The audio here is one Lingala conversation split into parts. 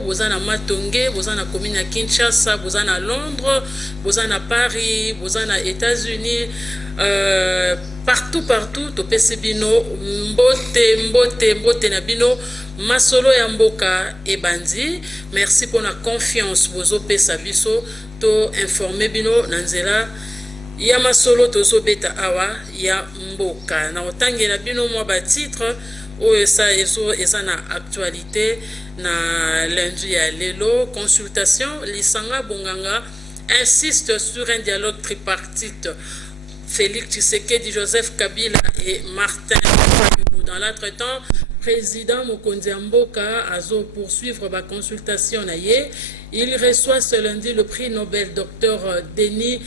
bozana Matonge, bozana commune à Kinshasa, bozana Londres, bozana Paris, bozana États-Unis, partout, topesi bino mbote na bino, masolo ya mboka ebandi. Merci pour la confiance bozo pesa biso, to informer bino nanzela ya masolo tozo beta awa ya mboka. Na otangela bino mwa ba titre o esa na actualité na lundi ya lelo. Consultation Lisanga Bonganga insiste sur un dialogue tripartite. Félix Tshisekedi, Joseph Kabila et Martin Fayulu. Dans l'entretemps, président Mokonzi Mboka azo poursuivre la consultation na ye. Il reçoit ce lundi le prix Nobel Dr Denis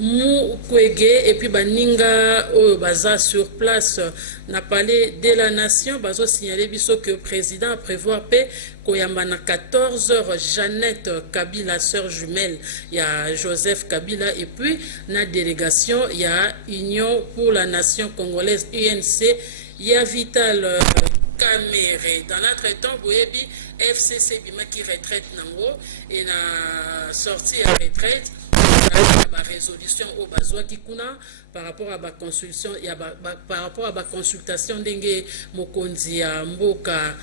Mukwege et puis Baninga Baza sur place na palais de la nation. Bazo signalé biso que le président prévoit paix koyambana 14h Jeannette Kabila sœur jumelle il y a Joseph Kabila et puis na délégation il y a Union pour la nation congolaise UNC il y a Vital Kamere. Dans l'entretemps boyebi FCC bima qui retraite nango et na sortie à retraite la résolution au bazwa kikuna par rapport à la consultation par rapport à la consultation d'enge mokonzi ya mboka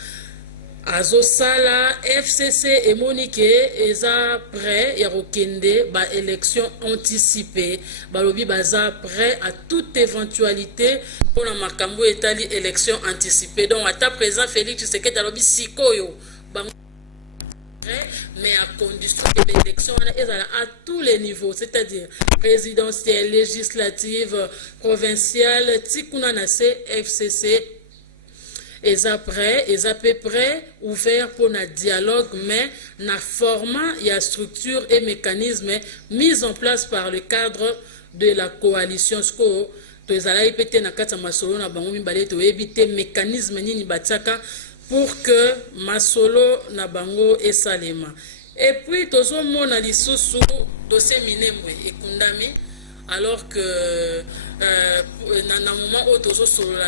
azosala. FCC et Monique eza prêt ya rokende ba élection anticipée balobi baza prêt à toute éventualité pour la makambo etali élection anticipée. Donc à présent Félix Tshisekedi alobi sikoyo mais à condition que l'élection est à tous les niveaux, c'est-à-dire présidentielle, législative, provinciale, tikuna na FCC est à peu près ouvert pour un dialogue, mais na format, il y a structure et mécanismes mis en place par le cadre de la coalition SCO. Mécanisme nini batiaka pour que masolo na bango et salema. Et puis tozo mona lisusu dossier Minembwe et Kundami alors que na moment où tozo solola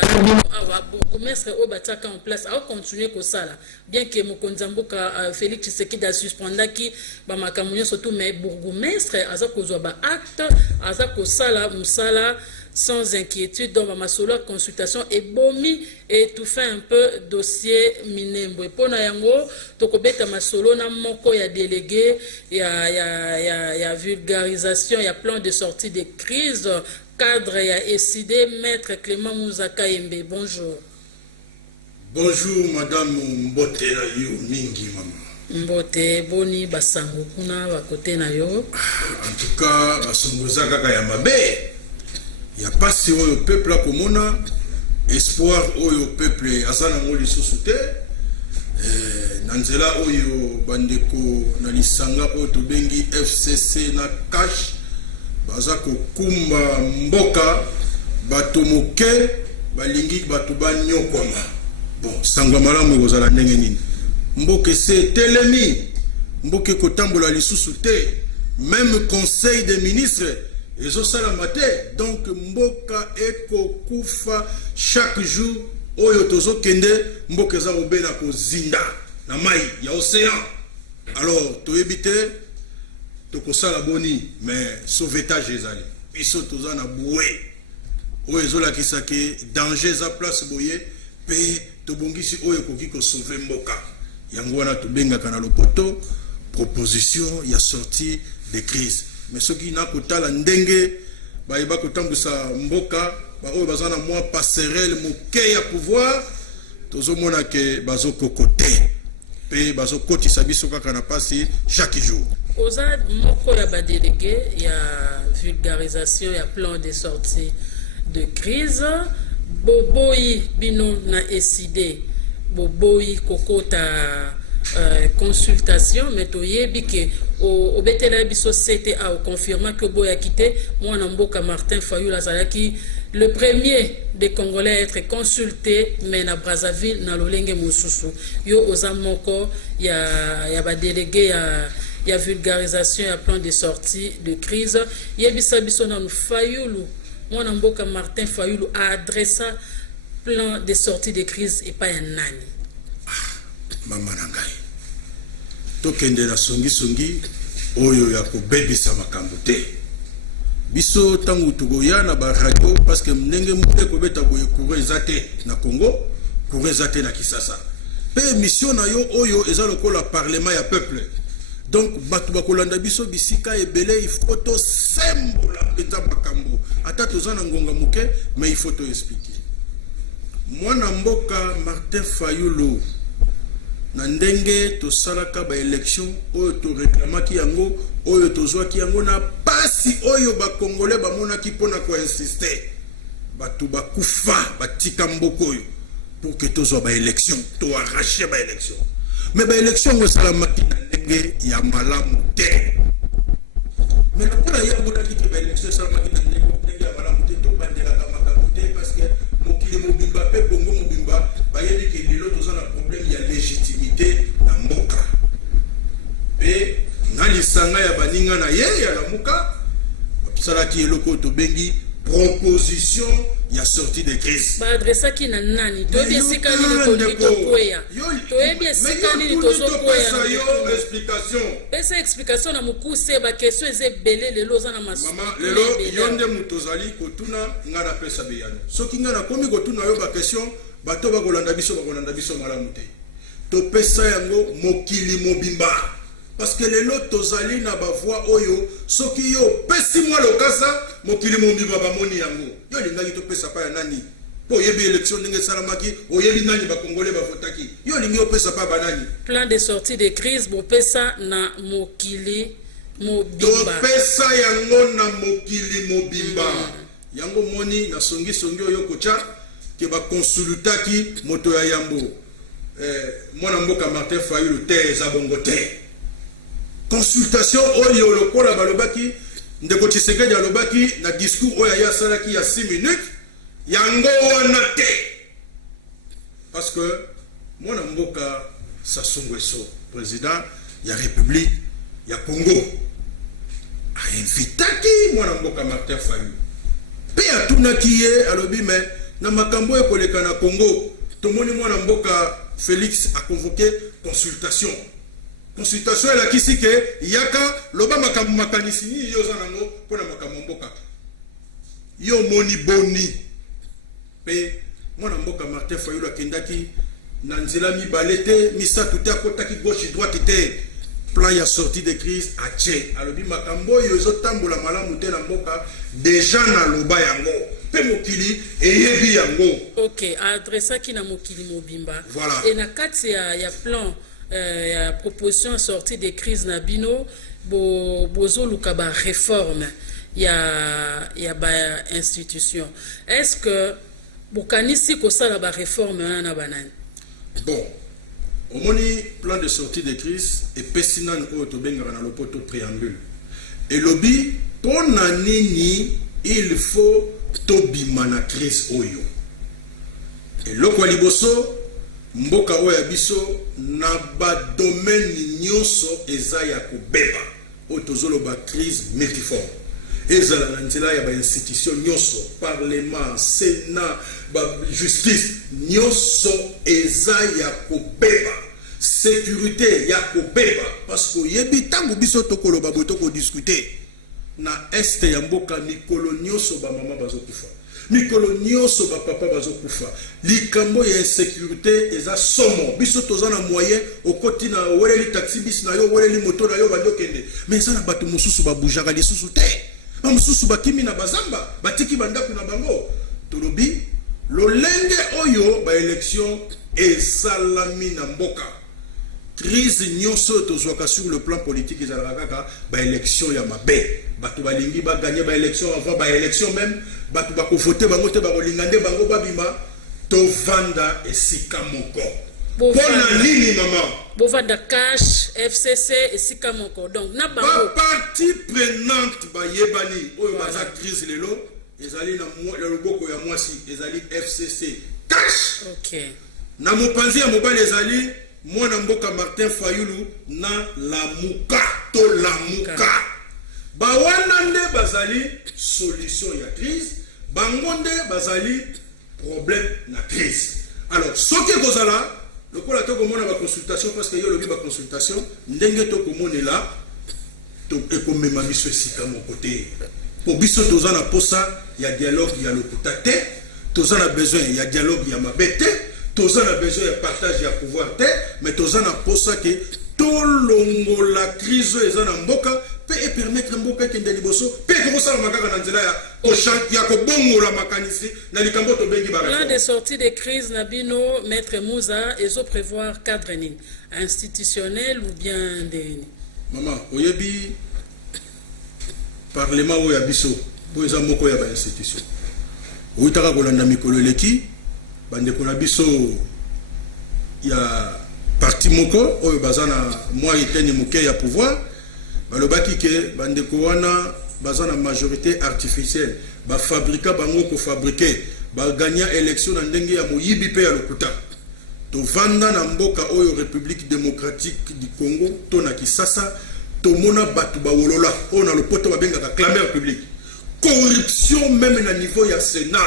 awa bourgmestre o bataka en place a continuer ko sala bien que mokonzi mboka Félix Tshisekedi a suspendaki ba makamunyo surtout mais bourgmestre aza kozwa ba acte aza ko sala musala sans inquiétude. Donc, ma solo consultation est bomi et tout fait un peu dossier Minembwe. Pour Nayango, tokobeta ma solo na moko ya délégué, ya vulgarisation, ya plan de sortie de crise, cadre ya SID, maître Clément Mouzaka Yembe. Bonjour. Bonjour, madame Mbote na yo mingi maman. Mbote boni basango kuna bakote na yo. En tout cas, basango zaka ya mabe. Il n'y a pas si le peuple a comme espoir au peuple azana ngoli susute nanzela oyo bandeko na lisanga o to bengi FCC na cash bazako kumba mboka bato moke balingi bato banyokoma. Bon sangwa malamu kozala ndenge nini mboke se telemi mboke kotambola lisusute même conseil des ministres. Et ça la maté, donc mboka eko kufa chaque jour oyo tozo kende mboka za obena ko zinda na mai ya océan. Alors to éviter to ko sala boni mais sauvetage ezali biso toza na boué oyo ezola kisake danger za place boye pe to bongisi oyo koki ko sauver mboka yango wana to benga kana lopoto proposition ya sortie de crise. Mais ceux qui n'ont pas la ndenge, ils ont pas mboka, ils ont moins passerelle, moké à pouvoir, tous ont mona que bazo kokote, pe bazo koti sabiso kana passi chaque jour. Oza moko ya ba délégué, il y a vulgarisation, il y a plan de sortie de crise, boboyi bino na SID, boboyi kokota consultation, mais toyebi que au betela biso CTA au confirmant que boya quitté moi Mboka Martin Fayulu azalaki le premier des Congolais à être consulté mais na Brazzaville na lolenge mosusu yo ozamoko ya ba délégué ya vulgarisation ya plan de sortie de crise yebisa biso na Fayulu moi Mboka Martin Fayulu a adressé plan de sortie de crise et pas un nani mama nangai tokende na songi oyo ya kobebisa makambo te. Biso tangu tugoya na ba radio parce que ndenge mute kobeta boye courant ezate na Congo, courant ezate na Kisasa. Pe mission na yo oyo eza lokola parlement ya peuple. Donc batu bakolanda biso bisika ebele il faut to sembola penza makambo. Ata tozana ngonga muke mais il faut to expliquer. Mwana mboka Martin Fayulu na ndenge tosalaka ba election oyo to réclamaki yango oyo tozwaki yango na pasi oyo ba congolais bamonaki pona ko insister batu bakufa batika mboko oyo pour que tozwa ba election to arracher ba election mais ba election ngo salamaki na ndenge ya malamu te mais lokola yango na kiti ba election salamaki na ndenge ya malamu te to bandela kama kamote parce que mokili mobimba pe bongo mobimba bayebi ke lelo tozana problème ya légitimité na mboka pe na lisanga ya baninga na ye ya lamuka salaki eloko to bengi proposition ya sortie de crise ba adressa ki na nani to bi sika ni to koya to bi sika ni to zo koya yo explication pesa explication na mukuse ba question eze belé lelo za na maso mama lelo yonde mutozali kotuna ngana pesa beyano soki ngana komi kotuna yo ba question bato bakolanda biso malamu te to pesa yango mokili mobimba parce que lelo tozali na ba voix oyo soki yo pesi mwa lokasa mokili mobimba bamoni yango yo lingaki to pesa pa ya nani po yebi élection ndenge salamaki oyebi nani ba congolais ba votaki yo lingi opesa pa banani plan de sortie de crise bo pesa na mokili mobimba to pesa yango na mokili mobimba yango moni na songi oyo kocha ke ba consultaki moto ya yambo mwana mboka Martin Fayulu te za bongo te consultation oyo lokola balobaki ndeko Tshisekedi alobaki na discours oyo ya salaki ya 6 minutes yango wana te parce que mwana mboka Sassou Nguesso président ya République ya Congo a invitaki mwana mboka Martin Fayulu pe atunaki ye alobi mais na makambo ekoleka na Congo tomoni mwana mboka Félix a convoqué consultation la kisike yaka loba makambo makanisi ni yo zanango pona makambo mboka yo moni boni pe mwana mboka Martin Fayulu akendaki na nzela mibalete misatu te akotaki gauche droite te plan ya sortie de crise ache alobi makambo yo ezotambola malamu te na mboka deja na loba yango pe mokili eyebi yango OK adressa ki na mokili mobimba voilà. Et na kati ya plan ya proposition sortie de crise na bino bozo luka ba réforme ya ba institution est-ce que bokanisi ko sala ba réforme na banani bon omoni plan de sortie de crise et pesinan o to bengara na lopoto préambule et lobby pona nini il faut tobima na crise oyo et loko liboso mboka oya biso na ba domaine nyonso eza ya kobeba o tozolo ba crise multiforme ezala na nzela ya ba institution nyonso parlement sénat ba justice nyonso eza ya kobeba sécurité ya kobeba parce que yebi tango biso tokoloba boto ko discuter na este ya mboka mikolo nyonso ba mama bazokufa mikolo nyonso ba papa bazokufa likambo ya insécurité eza somo biso tozana moyen okoti na weleli taxi bis na yo weleli moto na yo bandokende mais ça na bato mususu ba bujaka lisusu te ba mususu bakimi na bazamba batiki bandaku na bango tolobi lolenge oyo ba élection esalami na mboka crise nyonso tozwaka sur le plan politique ezalaka kaka ba élection ya mabe bato balingi ba gagner ba élection avant ba élection même bato ba ko voter bango te ba kolingande bango babima to vanda esika moko pona nini mama bovanda cash FCC esika moko donc na bango partie prenante ba yebani oyo baza crise lelo ezali na loboko ya mwasi ezali FCC cash OK na mopanzi ya mobali ezali mwana mboka Martin Fayulu na lamuka to lamuka bawana nde bazali solution ya crise bango nde bazali problème na crise alors soki kozala Le quoi la to komona ba consultation parce que yo lobi ba consultation ndenge to komonela to ekomema biso esika mon côté. Pour biso tozana posa ya dialogue ya lokuta te, tozana besoin ya dialogue ya mabete, tozana besoin ya partage ya pouvoir te, mais tozana posa que tout longo la crise ezana mboka peut permettre mboka kende liboso pe ko sala makaka na nzela ya ya ko bongola makanisi na likambo to bengi ba. Plan de sortie de crise Nabino maître Mouza ezo prévoir cadre institutionnel ou bien de maman oyebi parlement o ya biso po eza moko ya ba institution uitaka kolanda mikolo leki bande ko na biso ya parti moko oyo bazana moi eteni moke ya pouvoir balobaki ke bande ko wana bazana majorité artificielle ba fabrika bango ko fabriquer ba gagner élection na ndenge ya moyibi pe ya lokuta to vanda na mboka oyo République démocratique du Congo to na Kisasa to mona batu ba wolola on a le poto ba benga ka clameur public corruption même na niveau ya Sénat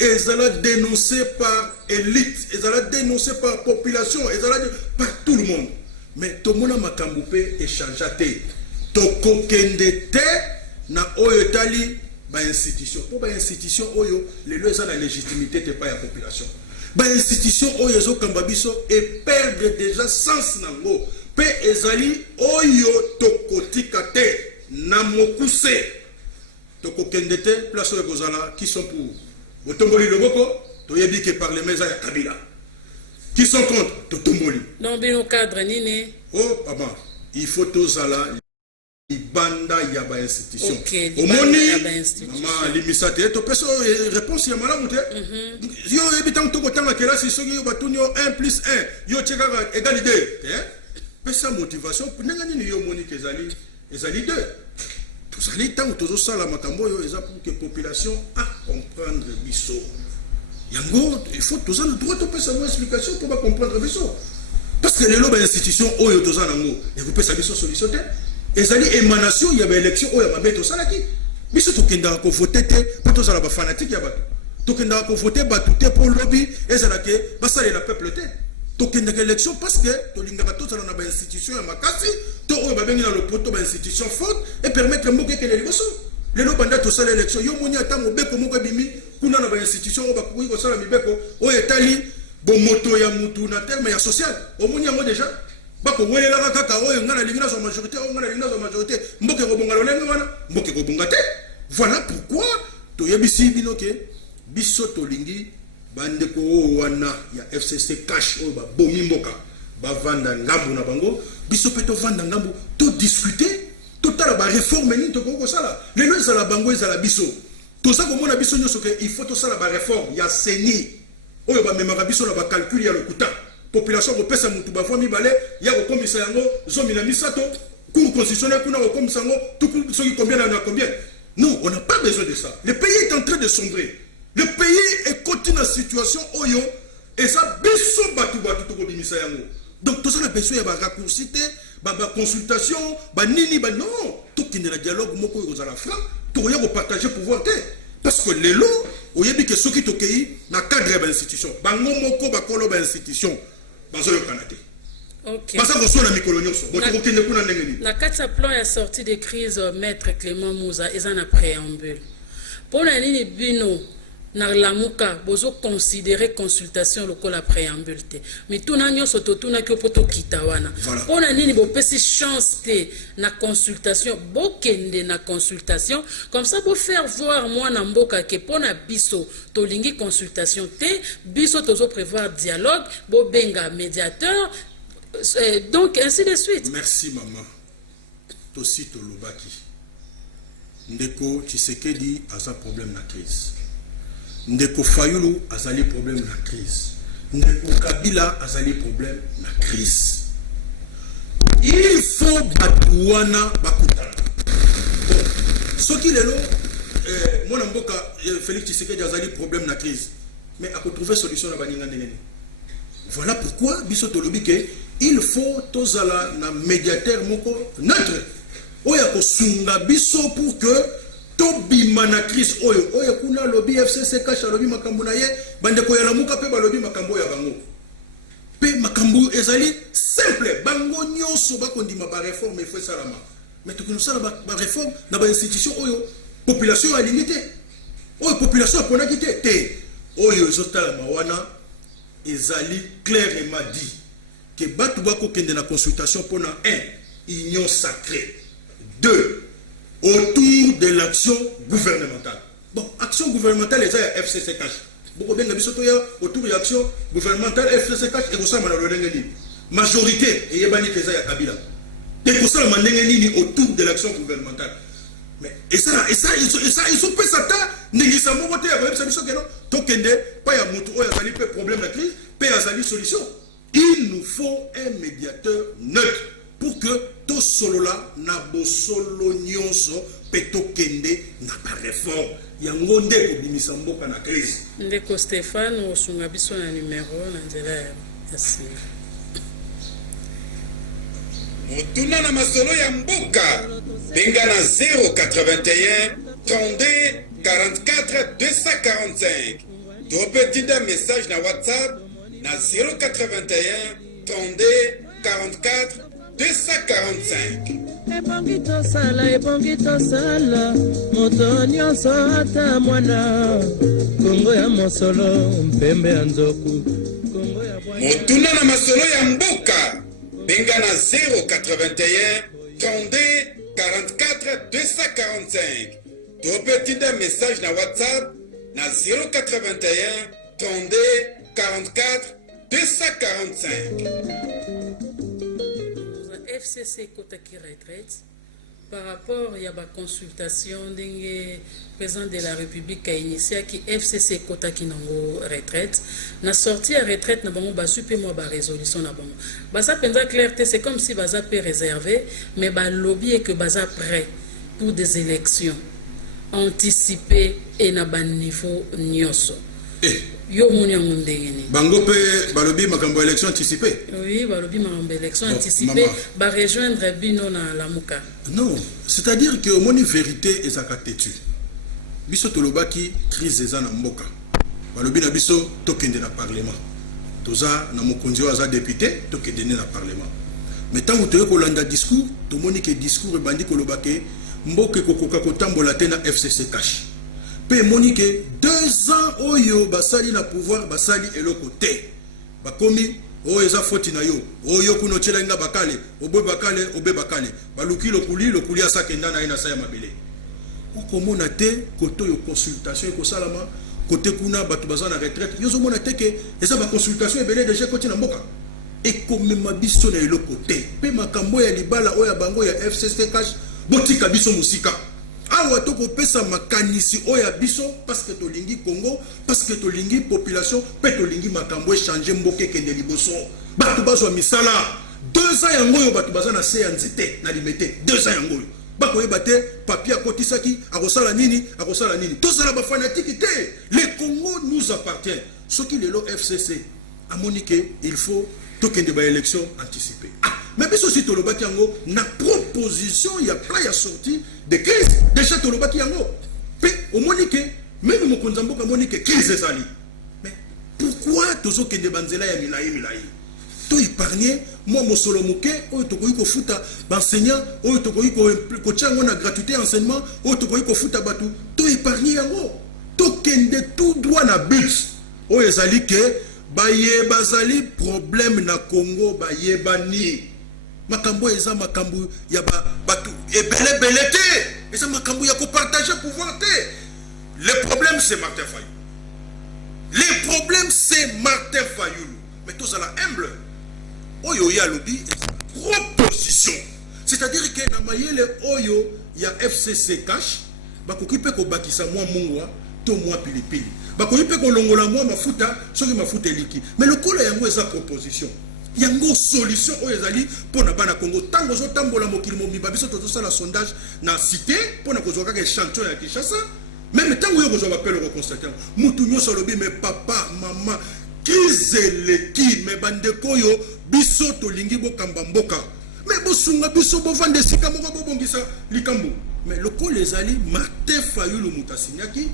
ezala dénoncé par élite ezala dénoncé par population ezala par tout le monde mais to mona makambu pe échangeate to kokende te na oyo tali ba institution pour ba institution oyo lelo eza na légitimité te pa ya population ba institution oyo zo kamba biso et perdre déjà sens nango pe ezali oyo tokotika te na mokuse tokokende te place oyo kozala qui sont pour botomboli loboko toyebi ke par les mesa ya Kabila qui sont contre totomboli non bino cadre nini oh papa il faut tozala libanda ya ba institution omoni mama limisate to peso réponse ya malamu te yo ebitang to kotanga kelasi soki yo batuni yo 1 + 1 yo chekaka égalité pesa motivation ndenge nini yo moni ke ezali deux tozali tango tozosala makambo oyo eza pour que population a comprendre biso yango il faut tozala droit topesa mo explication pour ba comprendre biso parce que lelo ba institution oyo tozala nango ekopesa biso solution te ezali émanation ya ba élection oyo mabe tosalaki biso tokendaka ko voter te po tozala ba fanatique ya bato tokendaka ko voter bato te po lobby ezala ke basalela peuple te tokendaka élection parce que tolingaka tozala na ba institution ya makasi to oyo babengi na lopoto ba institution forte et permettre mboka ekende liboso lelo banda tosala élection yo moni ata mobeko moko ebimi kuna na ba institution oyo bakoki kosala mibeko oyo etali bomoto ya mutu na terme ya social omoni yango déjà bako welelaka kaka oyo ngana lingina zo majorité oyo ngana lingina zo majorité mboke kobonga lolenge wana mboke kobonga te voilà pourquoi toyebisi bino ke biso tolingi bande ko wana ya FCC cash oyo ba bomi mboka ba vanda ngambu na bango biso pe to vanda ngambu to discuter to tala ba réforme ni to ko sala lelo ezala bango ezala biso to sa ko mona biso nyoso ke il faut to sala ba réforme ya seni oyo ba memaka biso na ba calcul ya lokuta population ko pesa mutu ba vomi balé ya ko komisa yango zomi na misato cour constitutionnel kuna ko komisa yango tout ce qui combien na combien non on n'a pas besoin de ça le pays est en train de sombrer le pays est continue en situation oyo et ça biso batu to ko bimisa yango donc tout ça la besoin ya ba raccourci te ba consultation ba nini ba non tout qui ne la dialogue moko ko za la franc to ya ko partager pouvoir te parce que lelo oyebi ke soki to kei na cadre ba institution bango moko ba kolo ba institution bazo yo kanate OK basa ko sona mikolo nyonso boto ko kende kuna ndenge ni na kati ya plan ya sortie de crise maître Clément Mouza ezana préambule pona nini bino na lamuka bozo considérer consultation lokola préambule te mais tuna nyonso totuna ki poto kitawana pona nini bo pesi chance te na consultation bokende na consultation comme ça bo faire voir moi na mboka ke pona biso tolingi consultation te biso tozo prévoir dialogue bo benga médiateur donc ainsi de suite. Merci maman tosi to lobaki ndeko Tshisekedi a un problème na crise ndeko Fayulu azali problème na crise ndeko Kabila azali problème na crise il faut batuana bakutana soki lelo mona mboka Félix Tshisekedi azali problème na crise mais à trouver solution na baninga ndenge voilà pourquoi biso tolobi ke il faut tozala na médiateur moko neutre oya ko sunga biso pour que tobima na crise oyo kuna lobby FCC cash lobby makambo na ye bande ko yala muka pe ba lobby makambo ya bango pe makambo ezali simple bango nyonso bakondima ba réforme il faut salama mais tout ça ba réforme na ba institution oyo population a limité oyo population a pona quitté te oyo ezotala mawana ezali clairement dit que batu bako kende na consultation pona 1 union sacrée 2 autour de l'action gouvernementale. Bon, action gouvernementale est à FCC cash. Beaucoup bien autour de l'action gouvernementale FCC cash et ça majorité et yebani keza ya Kabila. Et pour ça autour de l'action gouvernementale. Mais et ça ils sont pas ça négisa mo voter avec ça biso que non tokende pas ya mutu o ya zali problème de crise, pe ya zali solution. Il nous faut un médiateur neutre pour que tout solola na bosolo nyonso peto kende na pa réforme yango nde ko bimisa mboka na crise ndeko Stéphane osunga biso na numéro na nzela ya sima motuna na masolo ya mboka benga na 081 32 44 245 to petita message na WhatsApp na 081 32 44 245. ebongi tosala moto nyonso ata mwana kongo ya mosolo mpembe ya nzoku motuna na masolo ya mboka benga na 081 32 44 245 to petita message na WhatsApp na 081 32 44 245. FCC Kotaki retraite par rapport à la consultation du président de la République a initié qui FCC Kotaki nango retraite na sorti à retraite na bango ba super moi ba résolution na bango ba ça penza clarté c'est comme si baza peut réservé mais ba lobby et que baza prêt pour des élections anticipées et na ban niveau nyoso yo moni ngondengeni bango pe balobi makambo élection anticipée oui balobi makambo élection anticipée ba rejoindre bino na lamuka non c'est-à-dire que moni vérité ezaka tetu biso tolobaki crise eza na mboka balobi na biso tokende na parlement toza na mokonzi aza député tokende na parlement mais tant que kolanda discours to moni que discours ebandi kolobake mboka kokoka kotambola te na FCC cash pe monique 2 ans oyo basali na pouvoir basali eloko te bakomi o eza foti na yo oyo kuno tshela bakale obe bakale baluki lokuli asakenda na ina sa ya mabele okomona te koto yo consultation ko salama côté kuna batu bazana retraite yo zo mona te ke eza ba consultation ebele déjà côté na mboka et comme ma biso na eloko te pe makambo ya libala oya bango ya FCC cash botika biso musika awa to ko pesa makanisi oya biso parce que to lingi Congo parce que to lingi population pe to lingi makambo changer mboke kende liboso batu bazwa misala 2 ans yango yo batu bazana se nzete na limete 2 ans yango yo bako yebate papier akotisaki akosala nini to sala ba fanatique te le Congo nous appartient ce qui lelo FCC a moniqué il faut to kende ba élection anticipée mais biso si tolobaki yango na proposition ya plan ya sortie de crise déjà tolobaki yango pe au monique même mokonza mboka monique crise ezali mais pourquoi tozo kende banzela ya milai to épargner moi mosolo moke oyo tokoki kofuta enseignant oyo tokoki ko tchango na gratuité enseignement oyo tokoki kofuta batu to épargner yango to kende tout droit na but oyo ezali ke bazali problème na Congo bayebani makambo eza makambo ya batu ebele te eza makambo ya ko partager pouvoir te le problème c'est Martin Fayulu mais tous à la humble oyo ya lobby proposition c'est-à-dire que na mayele oyo ya FCC cash bakoki pe ko bakisa mwa mungwa to mwa pilipili bakoki pe ko longola mwa mafuta soki mafuta eliki mais le kola yango eza proposition yango solution oyo ezali pona bana Congo tango zo tambola mokili mobiba biso to sala sondage na cité pona kozwa kaka échantillon ya Kinshasa même tango yo kozwa appel au constater mutu nyoso lobi mais papa maman kizeleki me bandeko yo biso to lingi bokamba mboka mais bosunga biso bovande sika moko bobongisa likambo mais le col ezali Martin Fayulu mutasinyaki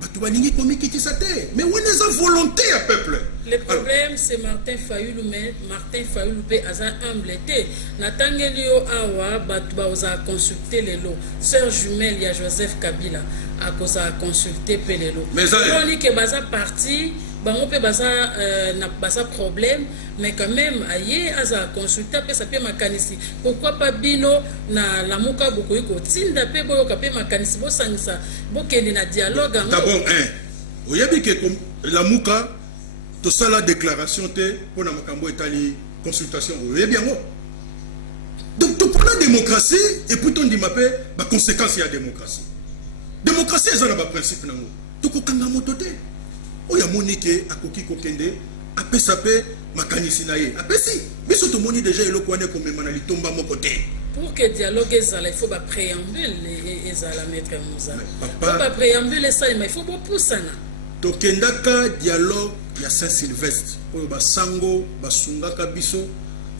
bato balingi komikitisa te. Mais on est en volonté à peuple. Le problème c'est Martin Fayulu, mais Martin Fayulu pe aza humble te. Natangeli yo awa bato ba oza consulter lelo. Sœur jumelle ya Joseph Kabila a koza consulter pe lelo. Mais ça on dit que baza parti bango pe baza na baza problème, mais quand même aye aza consulter pe ça pe makanisi. Pourquoi pas bino na lamuka bokoyi ko tinda pe boyo ka pe makanisi bo sangisa bo kende na dialogue ngo. D'abord oyebi ke la muka to ça la déclaration te pour na makambo etali consultation oyebi yango. Donc pour la démocratie et puis on dit mapé ba conséquence ya démocratie. Démocratie ezana ba principe nango. To ko kanga motote. Oya monike akoki kokende apesa pe makanisi na ye. Apesi biso to moni déjà eloko wane ko memana litomba moko te. Pour que le dialogue il faut un préambule et la maître Moussa. Il faut un préambule ça, mais il faut beaucoup pousser. Tokendaka dialogue ya Saint-Sylvestre. Pour basango basungaka biso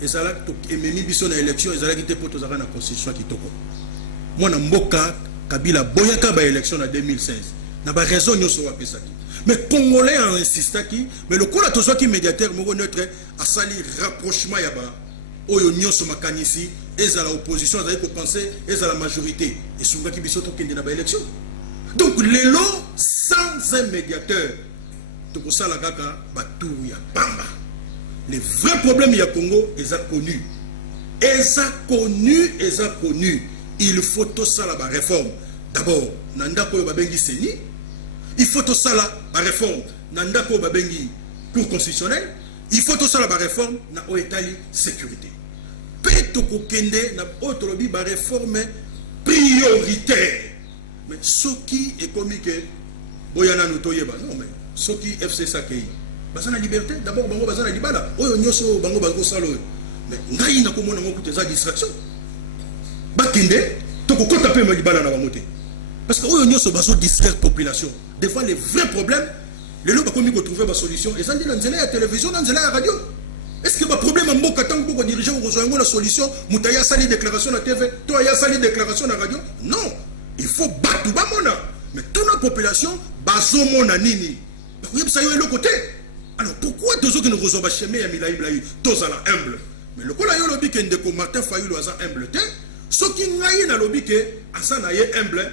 ezala to ememi biso na élection ezala kité pour tozaka na constitution kitoko. Moi na mboka Kabila boyaka ba élection en 2016. Na ba raison nyoso wa pesaki. Mais Congolais en insistaki, mais le kola tozo ki médiateur moko neutre a sali rapprochement ya ba oyo nyoso makanisi ezala opposition ezali ko penser ezala majorité et sungaki biso to kende na ba élection. Donc lelo sans un médiateur to sala kaka batu ya pamba. Les vrais problèmes ya Congo est connu. Est connu. Il faut tout ça la réforme. D'abord, nanda ko babengi seni. Il faut tout ça la réforme. Nanda ko babengi cour constitutionnelle. Il faut tout ça la réforme na o etali sécurité. Peto ko kende na otolobi ba réforme prioritaire. Mais ce qui est comique boyana notoyeba non mais ce qui FC Sakei. Bazana liberté d'abord bango bazana libala. Oyo nyoso bango bago salo. Mais ngai na komona ngo kuteza distraction. Bakinde toko kota pe libala na bango te. Parce que oyo nyoso bazo distraire population devant les vrais problèmes. Les loba komi ko trouver ba solution et ça dit na nzela ya télévision na nzela ya radio. Est-ce que le problème est que tant que dirigeant vous la solution, Moutaya sali déclaration à TV, toi ya sali déclaration à radio? Non, il faut battre bamona. Mais toute la population bazo mona nini. Oui, ça y est le côté. Alors pourquoi tous ceux qui nous reçoivent chemin ya milaï blaï, tous à la humble. Mais le kola yo lobby que ndeko Martin Fayulu aza humble te, ceux qui ngayi na lobby que asa na ye humble,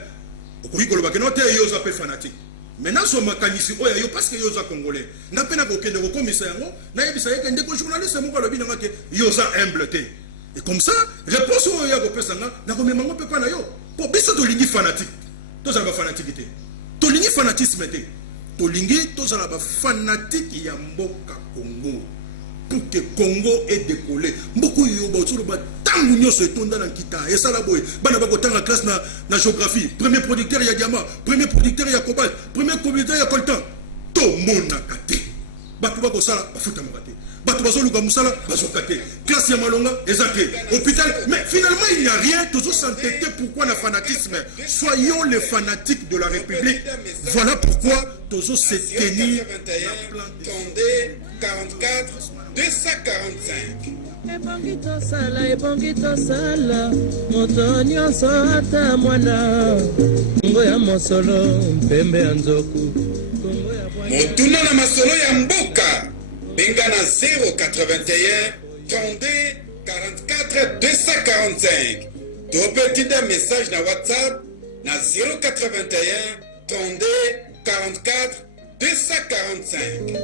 okoki ko lobaka no te yo za pe fanatique. Maintenant so makanisi oya yo parce que yo za congolais na pena ko kende ko komisa yango na yebisa ye kende ko journaliste mo ko lobi na ke yo za humble te et comme ça réponse oya ko pesa na ko memango pe pa na yo po biso to lingi fanatique to za ba fanatique te to lingi fanatisme te to lingi to za ba fanatique ya mboka Congo pour que Congo est décollé beaucoup yo ba tsulu ba tangu nyoso etonda na kita et ça la boy bana ba ko tanga classe na géographie premier producteur ya diamant premier producteur ya cobalt premier producteur ya coltan to mona kate batu ba ko sala ba futa mokate batu ba soluka musala ba sokate classe ya malonga ezake hôpital mais finalement il n'y a rien toujours s'entêter pourquoi le fanatisme soyons les fanatiques de la République voilà pourquoi toujours se tenir 44 245 ebongi tosala moto nyonso ata mwana kongo ya mosolo mpembe ya nzoku motuna na masolo ya mboka benga na 081 32 44 245 topetinda message na WhatsApp na 081 32 44 245.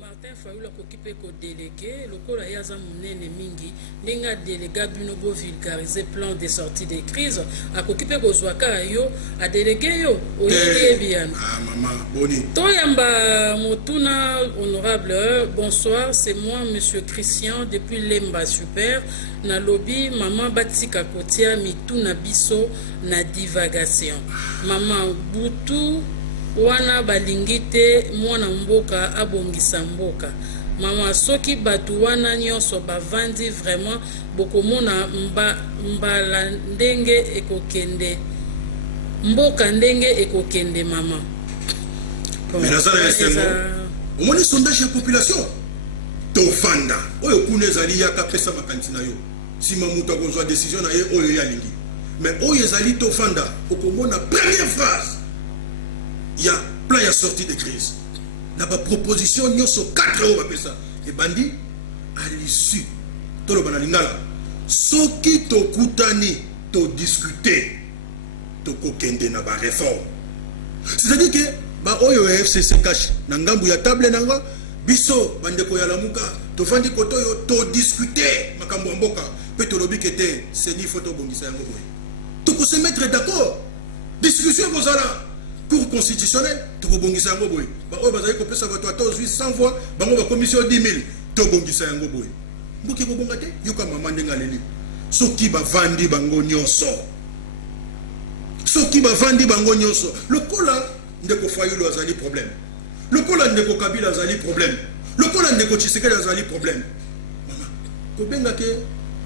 Martin Fayulu occupé ko délégué lokola yaza munene mingi ninga délégué bino bo vulgariser plan de sortie de crise akokipe ko zwaka yo a délégué yo oyebi bien maman boni toyamba motuna honorable bonsoir c'est moi monsieur Christian depuis Lemba super na lobby maman batika kotia mituna biso na divagation maman butu wana balingite mwana mboka abongisa mboka mama soki batu wana nyonso bavandi vraiment bokomona mbala ndenge ekokende mboka ndenge ekokende mama mais na sala esengo omoni sondage ya population tovanda oyo kuna ezali yaka pesa makanisi na yo sima mutu akozwa décision na ye oyo yalingi mais oyo ezali tofanda okomona première phrase il y a plan ya sortie de crise na ba proposition nyonso 4 oyo bapesa ebandi à l'issue toloba na lingala soki tokutani todiscute tokokende na ba réforme c'est-à-dire que ba oyo FCC cash na ngambu ya table nanga biso bandeko ya lamuka tofandi koto yo todiscute makambo ya mboka pe tolobi kete seni photo bongisa yango boye toko se mettre d'accord discussion bozala cour constitutionnelle toko bongisa yango boye ba oyo bazali kopesa bato ata 800 voix bango ba commission 10 000 to bongisa yango boye mboki bobonga te yoka mama ndenga leli soki bavandi bango nyonso soki bavandi bango nyonso lokola ndeko Fayulu azali problème lokola ndeko Kabila azali problème lokola ndeko Tshisekedi azali problème mama kobenga ke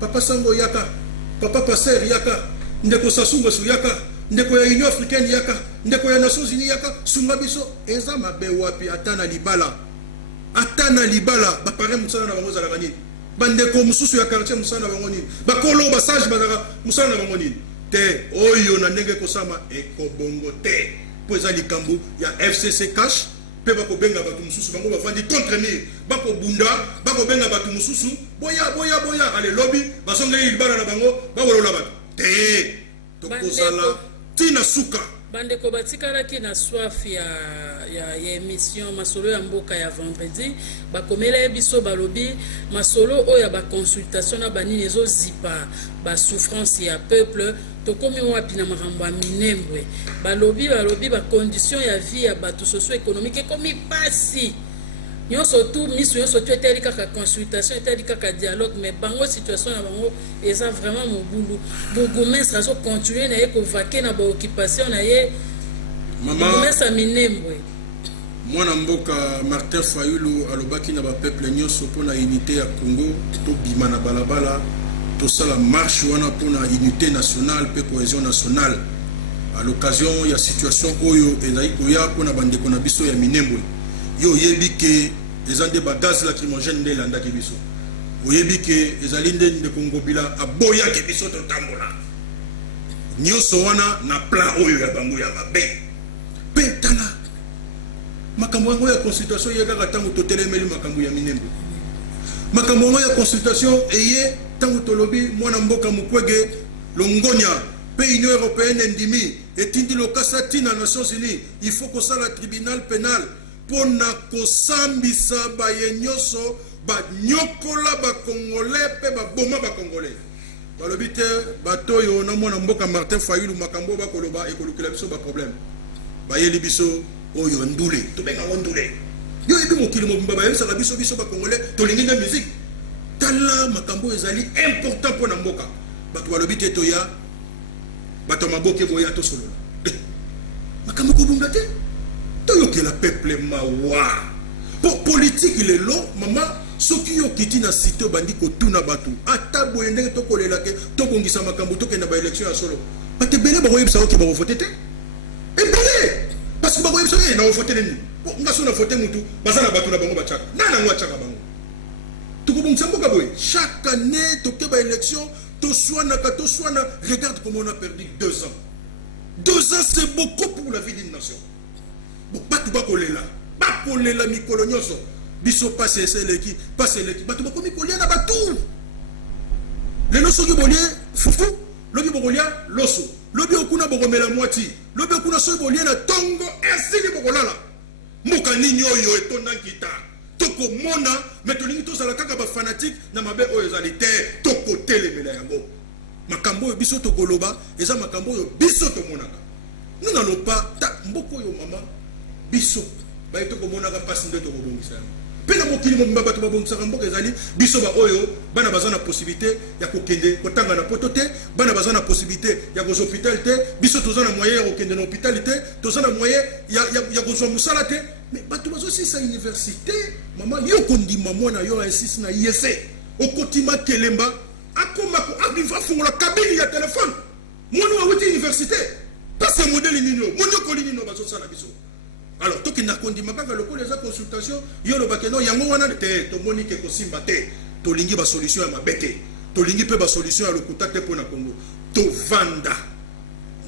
papa Sango yaka papa Passer yaka ndeko Sassou Nguesso yaka ndeko ya Union Africaine yaka ndeko ya Nations Unies yaka sunga biso eza mabe wapi atana libala bapare musala na bango zalaka nini bandeko mususu ya quartier musala na bango nini bakolo basage bazaka musala na bango nini te oyo na ndenge kosama ekobongo te po eza likambo ya FCC cash pe bakobenga bato mususu bango bafandi contre mire bakobunda bakobenga bato mususu boya ale lobby basongeli libala na bango bakolola bato te tokozala tina suka bandeko batikalaki na soif ya émission masolo ya mboka ya vendredi bakomela biso balobi masolo oyo ya baconsultation na banini ezozipa basouffrance ya peuple tokomi wapi na makambo ya minembwe balobi bacondition ya vie ya bato socio-économique ekomi pasi nyonso tu miso nyonso tu etali kaka consultation etali kaka dialogue mais bango situation na bango eza vraiment mobulu bourgmestre azo continuer na ye kovake na baoccupation na ye bourgmestre minembwe mwana mboka Martin Fayulu alobaki na bapeuple nyonso mpona unité ya Congo tobima na balabala tosala marche wana mpona unité nationale pe cohésion nationale à l'occasion ya situation oyo ezali koya mpona bandeko na biso ya minembwe yo yebi ke ezande ba gaz lacrymogène nde landaki biso oyebi ke ezali nde ndeko Ngobila aboya ke biso totambola nyonso wana na plan oyo ya bango ya mabe pe tala makambo yango ya consultation ye kaka tango totelemeli makambo ya minembwe makambo yango ya consultation eye tango tolobi mwana mboka Mukwege Longonia pe Union Européenne ndimi etindi lokasa tina Nations Unies il faut que ça la tribunal pénal pona kosambisa baye nyonso banyokola bakongolais pe baboma bakongolais balobi te bato yo na mwana mboka Martin Fayulu makambo bakoloba ekolukela biso ba problème bayeli biso oyo ndule tobenga ndule yo ebi mokili mobimba bayebisaka biso bakongolais tolingi na musique tala makambo ezali important pona mboka bato balobi te toya bato maboke boya tosolola makambo kobunga te toyokela peuple mawa po politique lelo mama soki yo kiti na site bandi kotuna bato ata boye ndenge tokolela ke tobongisa makambo tokenda ba élection ya solo bate bele bakoyebisa oke bakovote te ebele parce que bakoyebisa ye na ovote nini po ngaso na vote mutu baza na bato na bango bachaka nana ngwa chaka bango tukobongisa mboka boye chaque année tokeba élection toswana regarde comment on a perdu 2 ans 2 ans c'est beaucoup pour la vie d'une nation. Batu bakolela mikolo nyonso biso passe leki batu bakomi kolia na batu lelo soki bolie fufu lobi bokolia loso lobi okuna bokomela mwati lobi okuna soki bolie na tongo esili bokolala mboka nini oyo etonda nkita tokomona mais tolingi tozala kaka bafanatique na mabe oyo ezali te tokotelemela yango makambo oyo biso tokoloba eza makambo oyo biso tomonaka nous n'allons pas ta mboko oyo mama biso baito komonaka pasi nde tokobongisa yango mpe na mokili mobimba bato babongisaka mboka ezali biso baoyo bana baza na possibilité ya kokende kotanga na poto te bana baza na possibilité ya kozwa hôpital te biso toza na moyen ya kokende na hôpital te toza na moyen ya kozwa mosala te mais bato bazosisa université mama yo kondima mwana yo asisi na IEC okotima kelemba akomako afungola kabini ya telefone mwana awuti université pase modèle nino monokoli nino bazosala biso. Alors, tout qui n'a pas dit les consultations, il y a le bakeno, il y a un te, to monique kosimba te, to lingi ba solution à ma bête, to lingi pe ba solution à le contact pour na Congo. tovanda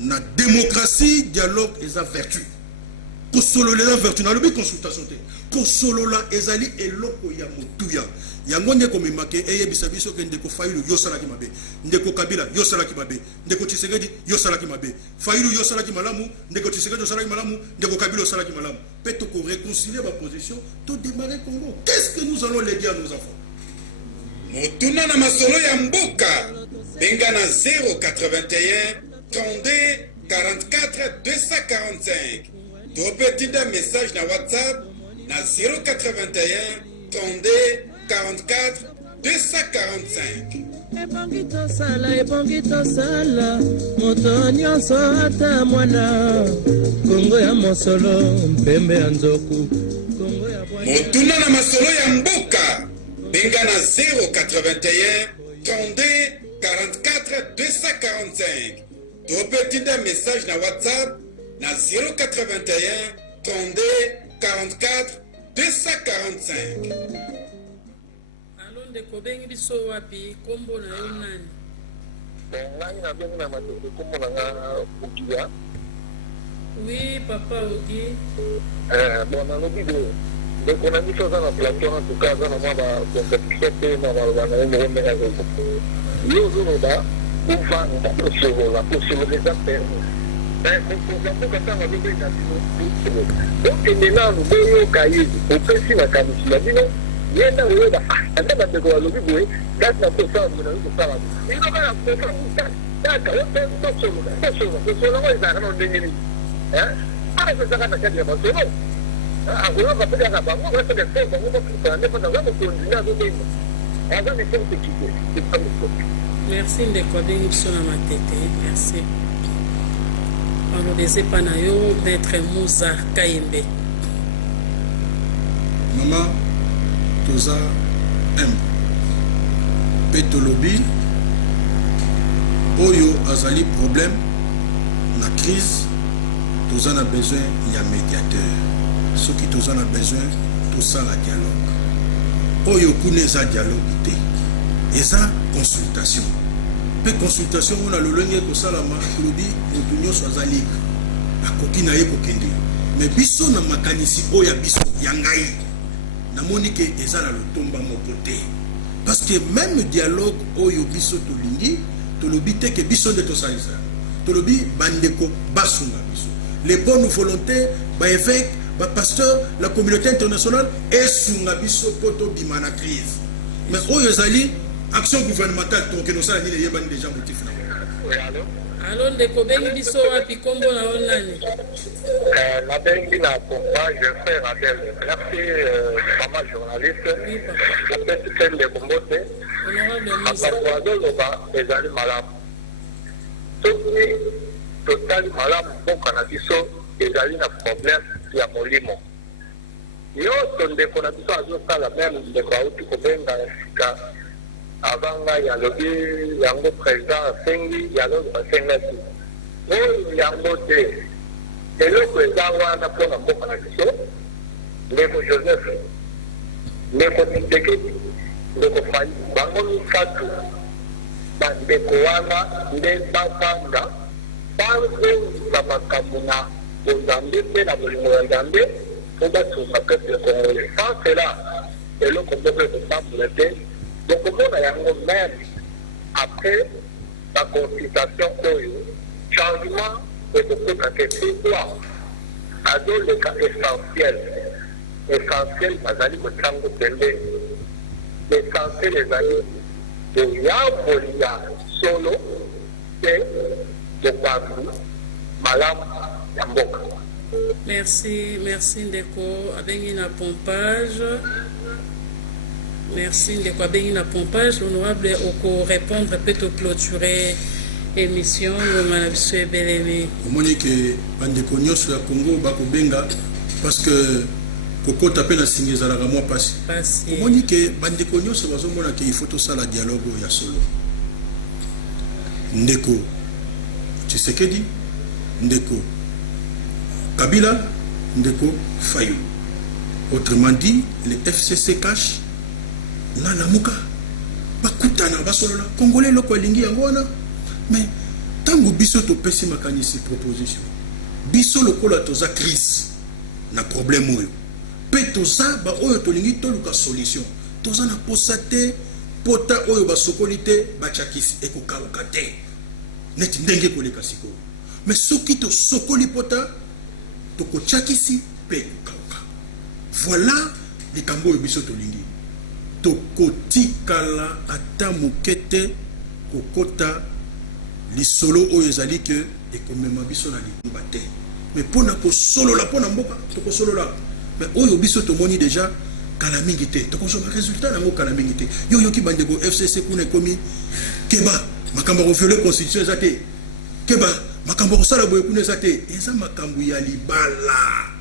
na démocratie dialogue eza vertu kosolola eza vertu na lobi consultation te kosolola ezali eloko ya motuya yango ndeko memake eyebisa biso ke ndeko Fayulu yosalaki mabe ndeko Kabila yosalaki mabe ndeko Tshisekedi yosalaki mabe Fayulu yosalaki malamu ndeko Tshisekedi yosalaki malamu ndeko Kabila yosalaki malamu pe to ko réconcilier ma position to démarrer Congo. Qu'est-ce que nous allons léguer à nos enfants? Motuna na masolo ya mboka benga na 081 32 44 245 to petit message na WhatsApp na 081 32 44 245. ebongi tosala moto nyonso ata mwana Kongo ya mosolo mpembe ya nzoku Kongo ya motuna na masolo ya mboka benga na 081 32 44 245 to petit message na WhatsApp na 081 32 44 245. Ndeko bengi biso wapi kombo na yo nani? Nani na bengi na matete kombo na Ogia. Oui, papa Ogi. Bon na lobi de kona biso za na plateau en tout cas za na ba compétition na ba na mo me na ko. Yo zo da ufa na ko solo les affaires. Ben ko ko ka ta ba lobi na biso. Donc ni na no bo kayi o pesi na kamisi na bino. Yenda wewe anda bandeko walobi boye date na kosa mona kusala ino kana kosa data wote solo wewe za kana ndengeni ara sasa kana kaje ba solo akuna kapita kapa mo wese de sema mo kwa ndepo na wamo kuendelea zote hizo anga ni sema kitu. Merci ndeko bengi biso na matete. Merci. On ne pas na yo maître Moussa Kayembe. Maman toza petolobi oyo azali problème na crise toza na besoin ya médiateur soki toza na besoin tosala dialogue oyo kuna eza dialogue te eza consultation pe consultation wana lolenge kosalama tolobi motu nyonso aza libre akoki na ye kokende mais biso na makanisi oyo ya biso ya ngai namoni ke ezala lotomba moko te parce que même dialogue oyo biso tolingi tolobi te ke biso nde tosalisa tolobi bandeko basunga biso les bonnes volontés ba évêque ba pasteur la communauté internationale esunga biso poto bima na crise mais oyo ezali action gouvernementale to ke nosala nini yebani déjà motif na Oui, allô? Allô ndeko bengi biso wapi kombo na onani? La bengi na pompa, je fais rappel. Merci, maman journaliste. Oui, La petite scène de Bombote. honorable À Moussa. Papoado, les allés malades. Soki, total malade, bon, cannabis, les allés na problème, il y a molimo. Yo, ton déconabiso, à la même, de quoi tu connais dans la FICA. Avant là, il y a le yango président Sengi, il y a l'autre Sengati. Oh, yango te. Et le président wana pour la boka na biso, ndeko Joseph, ndeko Tshisekedi, ndeko Fani, bango misatu, bandeko wana nde bafanda, bango makambo na bozambe mpe na bolingo ya Nzambe, po basunga peuple congolais. Sans cela, eloko moko ekotambola te. Donc, on a même après la consultation, changement de beaucoup de quoi à deux le cas essentiel, Mazali Motango Pende, l'essentiel les amis de Yabolia Solo et de Bambou, Malam Yamboka. Merci, merci ndeko abengi na pompage. Merci ndeko abengi na pompage. Honorable oko répondre peut clôturer émission ngoma na biso ebelemi. omoni ke bandeko nyonso ya Congo bakobenga parce que kokota pe na singa ezalaka mwa pasi Pasi. omoni ke bandeko nyonso bazomona ke il faut tosala dialogue ya solo ndeko Tshisekedi ndeko Kabila ndeko Fayulu. Autrement dit, le FCC cache na lamuka bakutana basolola congolais loko lingi yango wana mais Tango biso topesi makanisi proposition biso lokola toza crise na problème oyo pe toza ba oyo tolingi toluka solution toza na posa te pota oyo basokoli te bachakisi ekokauka te neti ndenge koleka sikoyo mais soki tosokoli pota tokochakisi pe ekokauka. Voilà likambo oyo biso tolingi tokotikala ata moke te kokota lisolo oyo ezali ke ekomema biso na likumba te mais mpona kosolola mpona mboka tokosolola mais oyo biso tomoni déjà kala mingi te tokozwa résultat nango kala mingi te yo yoki bandeko FCC kuna ekomi keba makambo koviole constitution eza te keba makambo kosala boye kuna eza te eza makambo ya libala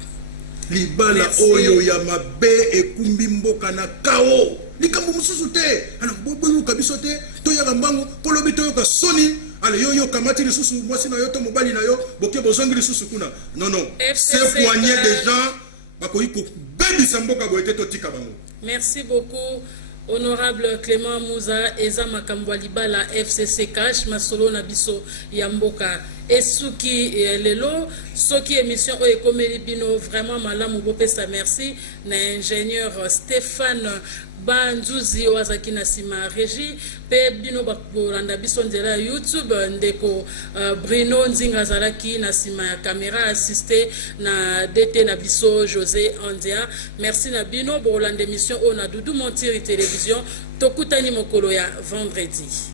oyo ya mabe ekumbi mboka na kao likambo mosusu te ala boyoka biso te toyaka mbango polobi toyoka soni ale yo kamati lisusu mwasi na yo to mobali na yo boke bozongi lisusu kuna non c'est poigner des gens bakoyi kobebisa mboka boye te totika bango. Merci beaucoup honorable Clément Mouza eza makambo libala FCC cash masolo na biso ya mboka esuki lelo soki émission oyo ekomeli bino vraiment malamu bopesa merci na ingénieur Stéphane Banzuzi wazaki na sima régie pe bino bakolanda biso nzela YouTube ndeko Bruno Nzinga zalaki na sima ya caméra assisté na DT na biso José Andia. Merci na bino bolanda émission o na Dudu Montiri télévision tokutani mokolo ya vendredi.